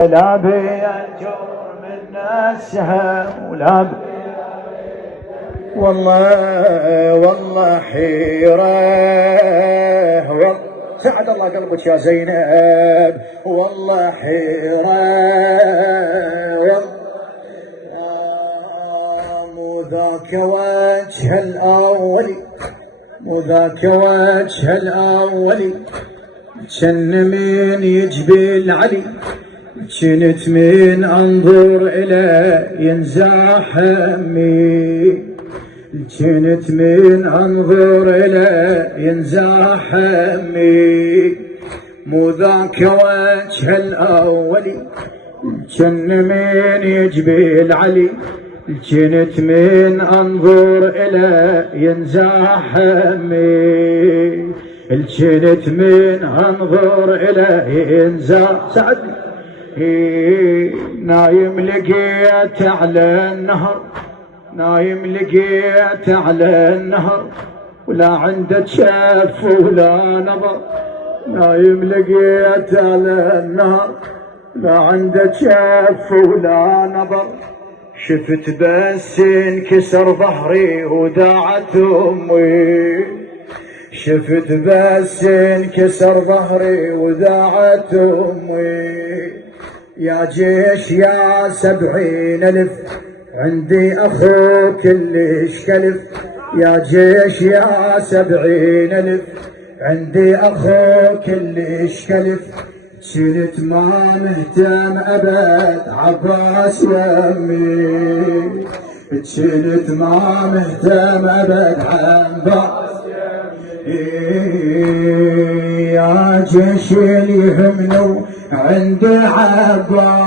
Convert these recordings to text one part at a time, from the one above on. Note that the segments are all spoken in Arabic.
لا بيجر من السهم ولا والله حيرة سعد الله قلبك يا زينب والله حيرة مو ذاك وجه الأولي مو ذاك وجه الأولي كان من يجبل علي كنت من انظر الى ينزاح همي كنت من انظر الى ينزاح همي مو ذاك وجه الاولي كان من يجبل علي كنت من انظر الى ينزاح همي كنت من انظر الى ينزاح سعدني نايم لقيت على النهر نايم لقيت على النهر ولا عنده شاف ولا نظر نايم لقيت على النهر لا عنده شاف ولا نظر شفت بس انكسر ظهري وداعت امي شفت بس انكسر ظهري وذاعت امي يا جيش يا 70,000 عندي اخو كلش كلف يا جيش يا 70,000 عندي اخو كلش كلف كنت ما مهتم ابد عباس يمي كنت ما مهتم ابد عباس يا جيش اللي يهمنوا عند عباس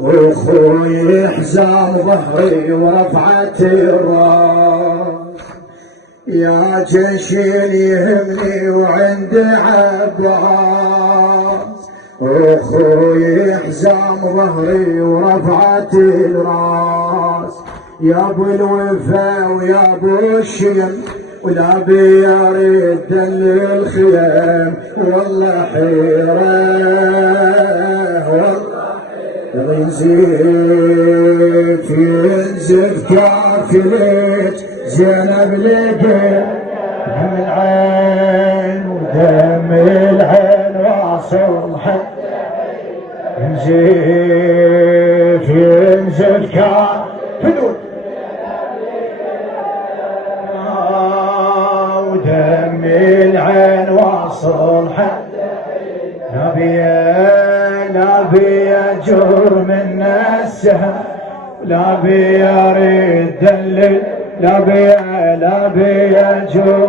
واخوي حزام ظهري ورفعت الراس يا جيش اللي يهمني وعند عباس واخوي حزام ظهري ورفعت الراس يا ابو الوفا ويا ابو الشيم ولا بيرد للخيام والله حيرة ينزف ينزف كافلك زينب لقيت دم العين ودم العين واصل حد ينزف ينزف كافلك دم العين واصل حد نبي يجر من السهم لا بيرد الليل لا بيجر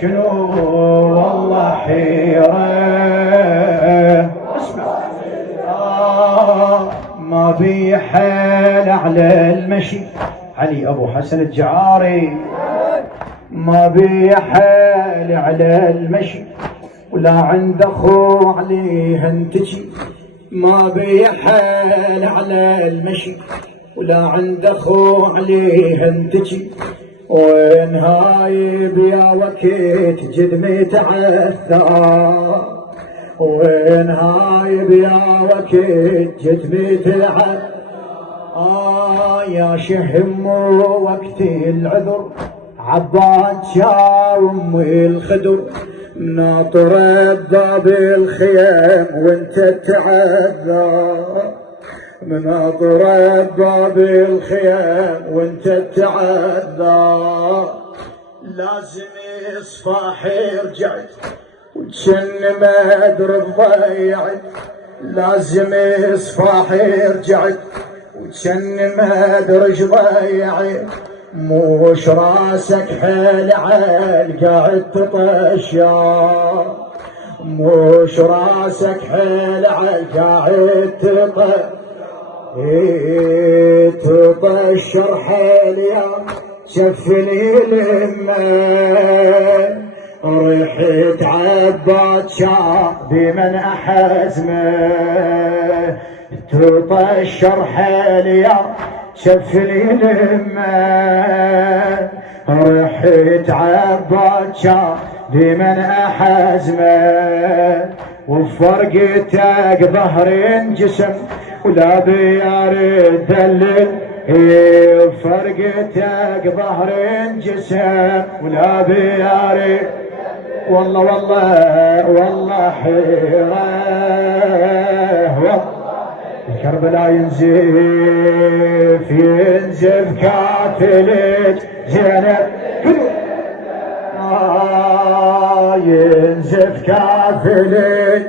شنو والله حيرة اسمع ما بيحال على المشي علي ابو حسن الجعاري ما بيحال على المشي ولا عند اخو عليه انتجي ما بيحال على المشي ولا عند اخو عليه انتجي وين هايب يا وكيت جدمي تعثر وين هايب يا وكيت جدمي تعثر يا شهم وقت العذر عباد شاوم الخدر ناطر باب الخيام وانت تعذر مناطر باب الخيام وانت تعذر لازم يصفح رجعت وجن ما ادري ضيعت لازم يصفح رجعت وجن ما ادري ضيعت موش راسك حيل عال قاعد تطشر موش راسك حيل عال قاعد تطشر حيل يا شفني لما ريحت عباد شعب بمن أحزمه تطشر حيل يا شفني لما رحت عباد شا ديما أحزمه وفرقتك ظهر جسم ولا بيارد دلل فرقتك ظهر جسم ولا بيارد والله والله والله حيرة كربلاء ينزف كافلة زينب ينزف كافلة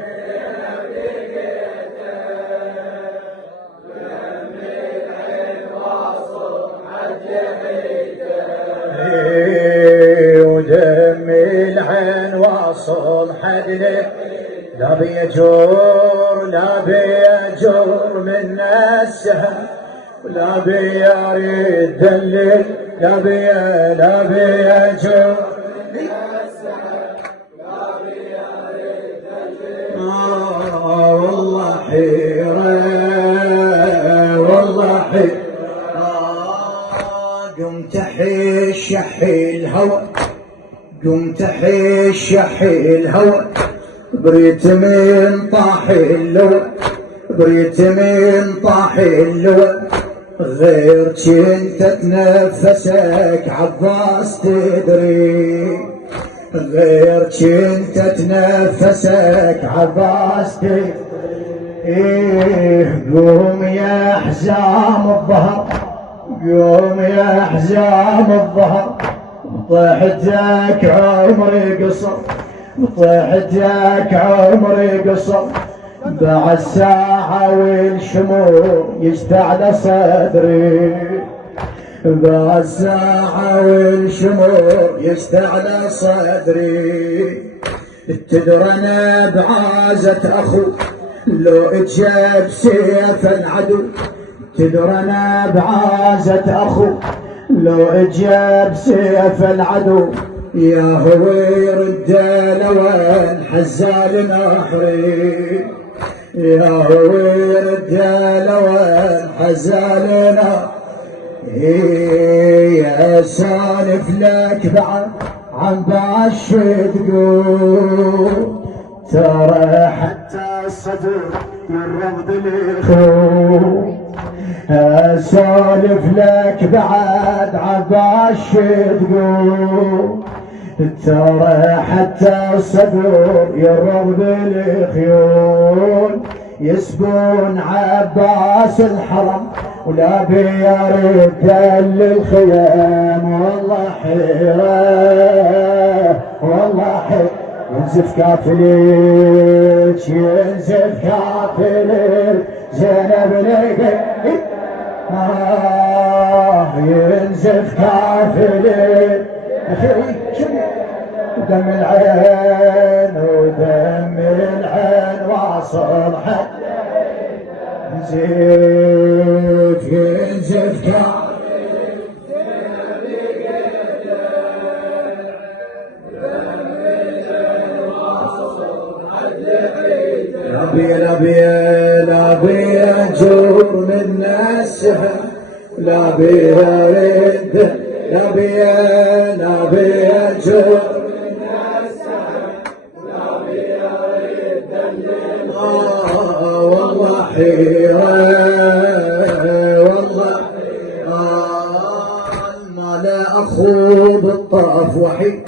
ودم العين واصل حدله لا بيجور لا بيجور من السهم ولا بيريد دلل لا بيجور والله حيرة والله حيرة قمت احش الهوى قمت احش الهوى بريت من طاح اللوى بريت من طاح اللوى غير كنت تنفسك عباس تدري غير كنت تنفسك عباس تدري قوم يا حزام الظهر قوم يا حزام الظهر طيحتك عمري قصر طيحتك عمري قصر بعد ساعة والشموع يشتعل صدري بعد ساعة والشموع يشتعل صدري تدرى انا بعازة اخو لو اجاب سيف العدو تدرى انا بعازة اخو لو اجاب سيف العدو يا هو يرد لوان حزال نحري يا هو يرد لوان حزال نحري يا سالف لك بعد عم باش تقول ترى حتى الصدر يرفض الخوف اسولف لك بعد عباش تقول ترى حتى الصدور يرفض الخيول يسبون عباس الحرم ولا بيرد للخيام والله حيرة والله حيرة ينزف كافلك ينزف كافلك زينب لقيت ينزف كافلك دم العين ودم العين واصل حد ينزف ينزف كافلك لا بيجور من السهم لا بيرد لا بيجور من السهم لا بيرد والله حيرة والله ما لا اخوض الطرف وحيد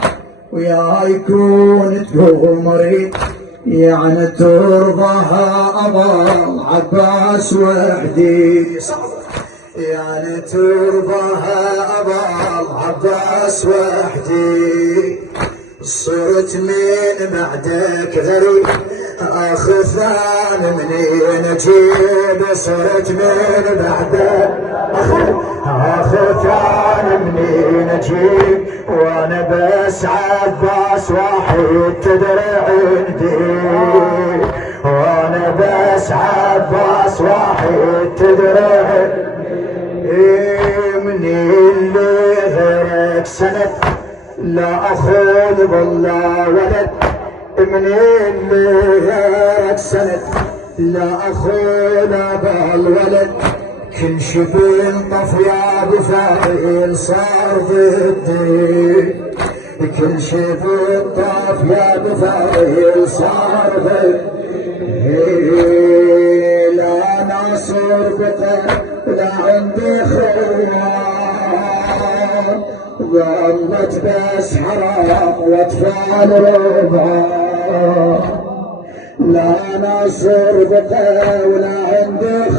ويا يكون تقول مريض يعني ترضاها أبا عباس وحدي يعني ترضاها أبا عباس وحدي صرت من بعدك غريب آخر ثان منين أجيب صرت من بعدك آخر ثان منين أجيب وانا بس عباس واحد تدري عندي وانا بس عباس واحد تدري من اللي غيرك سند لا اخذ بالله ولد من اللي غيرك سند لا اخذ بالولد كل شبين طف يا ابو فاعل صار ضدي كل شي بالطاف يا بفضيل صار لا ناصر بقى لا عندي خوان ظلت بس حرام واطفال رضا لا ناصر بقى ولا عندي